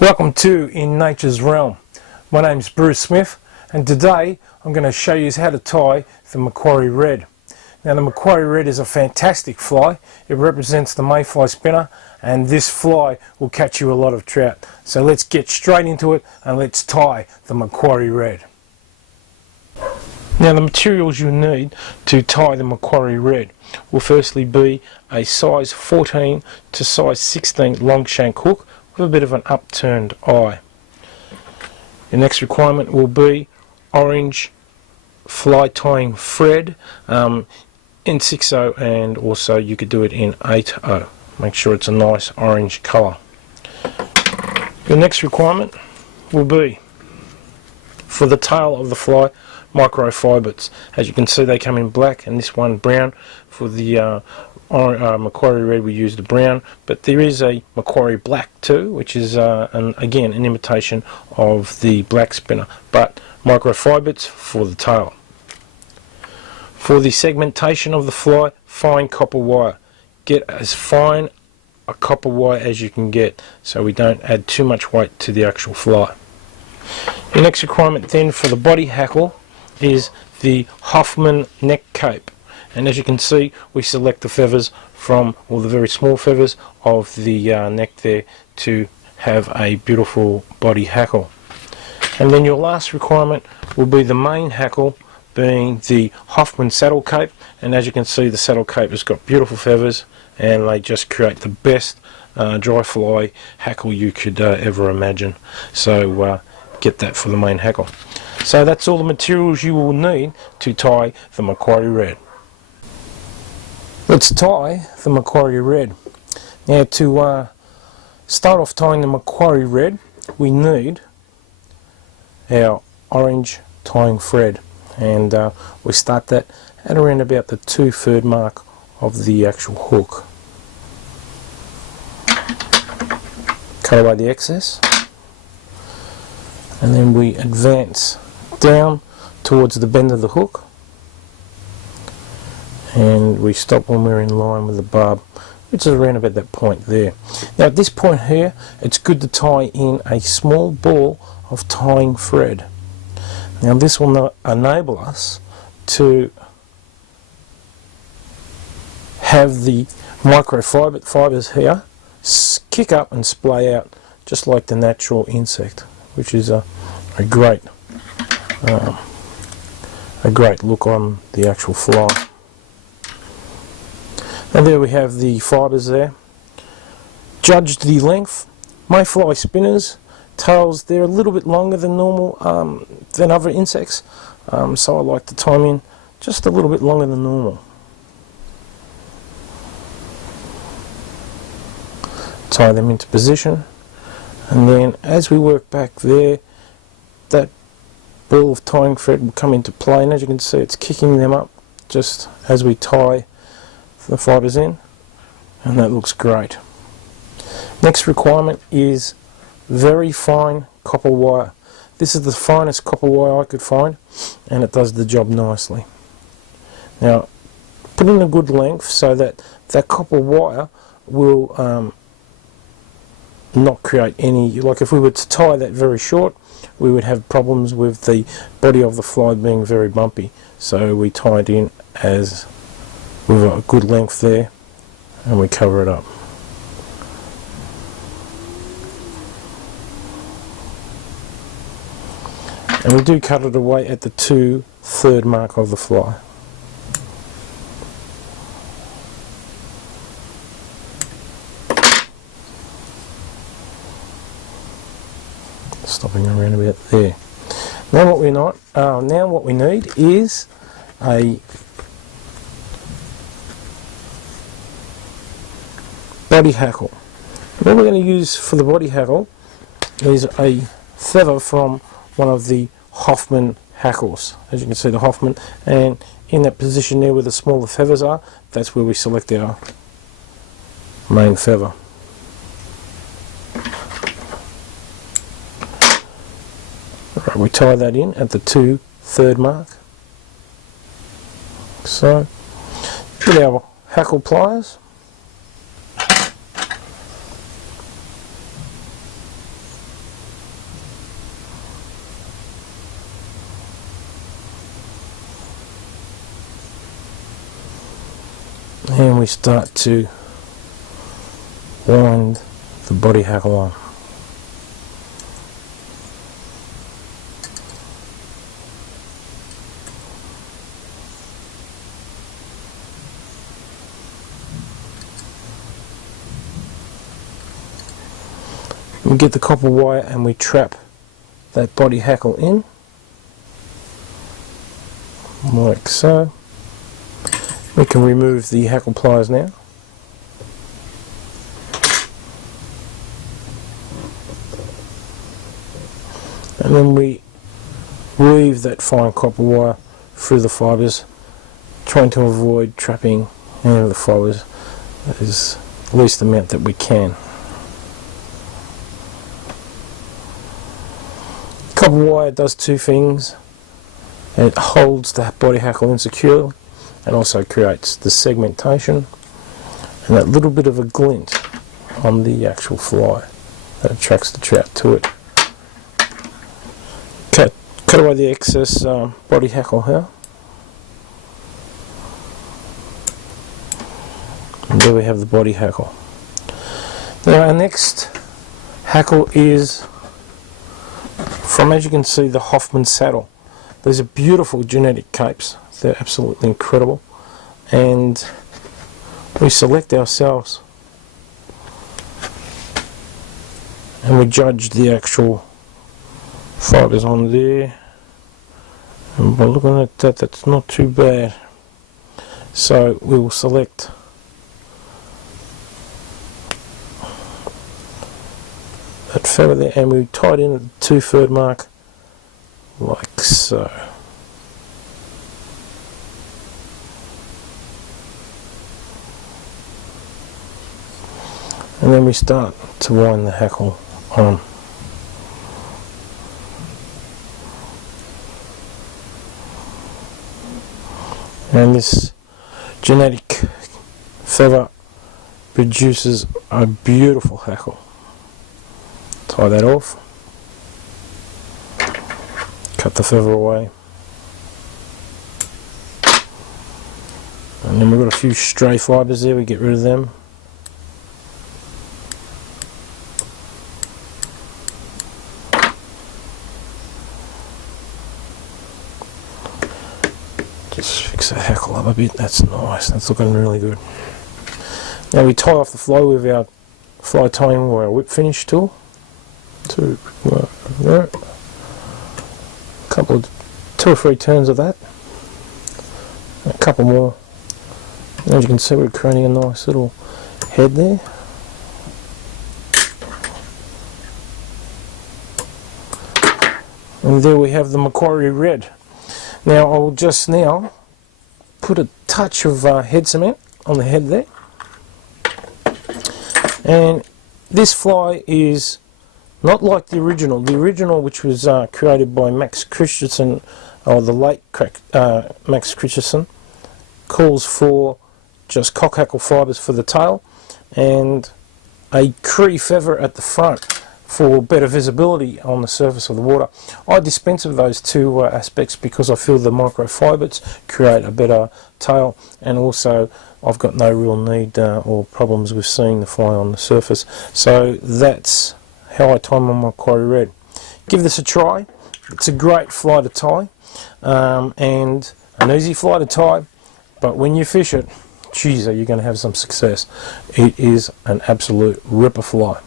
Welcome to In Nature's Realm. My name's Bruce Smith, and today I'm going to show you how to tie the Macquarie Red. Now, the Macquarie Red is a fantastic fly. It represents the mayfly spinner, and this fly will catch you a lot of trout. So let's get straight into it and let's tie the Macquarie Red. Now, the materials you need to tie the Macquarie Red will firstly be a size 14 to size 16 long shank hook with a bit of an upturned eye. The next requirement will be orange fly tying thread in 6/0, and also you could do it in 8/0. Make sure it's a nice orange colour. The next requirement will be for the tail of the fly, microfibers. As you can see, they come in black and this one brown. For the Macquarie Red we used the brown, but there is a Macquarie Black too, which is again an imitation of the black spinner, but microfibers for the tail. For the segmentation of the fly, fine copper wire. Get as fine a copper wire as you can get so we don't add too much weight to the actual fly. The next requirement then for the body hackle is the Hoffman neck cape, and as you can see we select the feathers from, or the very small feathers of the neck there, to have a beautiful body hackle. And then your last requirement will be the main hackle, being the Hoffman saddle cape, and as you can see the saddle cape has got beautiful feathers and they just create the best dry fly hackle you could ever imagine. So get that for the main hackle. So that's all the materials you will need to tie the Macquarie Red. Let's tie the Macquarie Red. Now, to start off tying the Macquarie Red, we need our orange tying thread, and we start that at around about the 2/3 mark of the actual hook. Cut away the excess, and then we advance down towards the bend of the hook, and we stop when we're in line with the barb, which is around about that point there. Now at this point here, it's good to tie in a small ball of tying thread. Now this will enable us to have the microfibers here kick up and splay out just like the natural insect, which is a great look on the actual fly. And there we have the fibres there. Judge the length. Mayfly spinners, tails, they're a little bit longer than normal, than other insects, so I like to tie them in just a little bit longer than normal. Tie them into position, and then as we work back there, that ball of tying thread will come into play, and as you can see it's kicking them up just as we tie the fibres in, and that looks great. Next requirement is very fine copper wire. This is the finest copper wire I could find, and it does the job nicely. Now put in a good length so that that copper wire will not create any, like if we were to tie that very short, we would have problems with the body of the fly being very bumpy. So we tie it in as with a good length there, and we cover it up. And we do cut it away at the 2/3 mark of the fly. Stopping around about there. Now what we need is a body hackle. What we're going to use for the body hackle is a feather from one of the Hoffman hackles. As you can see, the Hoffman, and in that position there where the smaller feathers are, that's where we select our main feather. Right, we tie that in at the 2/3 mark. So, with our hackle pliers, and we start to wind the body hackle on. We get the copper wire and we trap that body hackle in, like so. We can remove the hackle pliers now. And then we weave that fine copper wire through the fibres, trying to avoid trapping any of the fibres as least amount that we can. Copper wire does two things. It holds the body hackle in securely and also creates the segmentation and that little bit of a glint on the actual fly that attracts the trout to it. Cut away the excess body hackle here. And there we have the body hackle. Now our next hackle is from, as you can see, the Hoffman saddle. These are beautiful genetic capes. They're absolutely incredible. And we select ourselves and we judge the actual fibres on there. And by looking at that, that's not too bad. So we will select that feather there and we tie it in at the 2/3 mark, like so. And then we start to wind the hackle on. And this genetic feather produces a beautiful hackle. Tie that off, cut the feather away, and then we've got a few stray fibres there, we get rid of them. Just fix that hackle up a bit, that's nice, that's looking really good. Now we tie off the fly with our fly tying or our whip finish tool. Two or three turns of that, a couple more. As you can see, we're creating a nice little head there. And there we have the Macquarie Red. Now I will just now put a touch of head cement on the head there, and this fly is not like the original which was created by Max Christensen, or the late Max Christensen, calls for just cockhackle fibres for the tail and a cree feather at the front for better visibility on the surface of the water. I dispense of those two aspects because I feel the microfibers create a better tail, and also I've got no real need or problems with seeing the fly on the surface. So that's how I tie my Macquarie Red. Give this a try. It's a great fly to tie, and an easy fly to tie, but when you fish it, geez, are you going to have some success. It is an absolute ripper fly.